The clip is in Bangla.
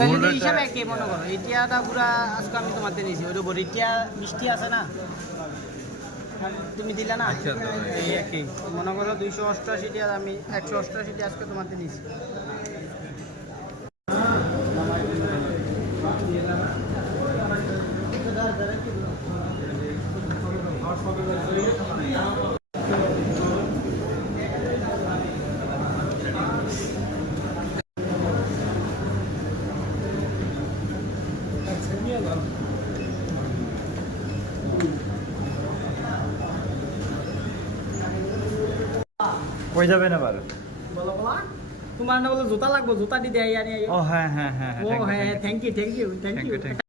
যদি হিসাবে কে মনে করো ইটিয়াটা পুরা আজকে আমি তোমাদের নিয়েছি ওই বড় ইটিয়া মিষ্টি আছে না তুমি দিলে না এই একই মনে করো 288 টি আর আমি 188 টি আজকে তোমাদের নিয়েছি কই যাবেন আবার বলো বলা তোমার না বলো জুতা লাগবে জুতা দি দেই আনি ও হ্যাঁ হ্যাঁ হ্যাঁ ও হ্যাঁ থ্যাংক ইউ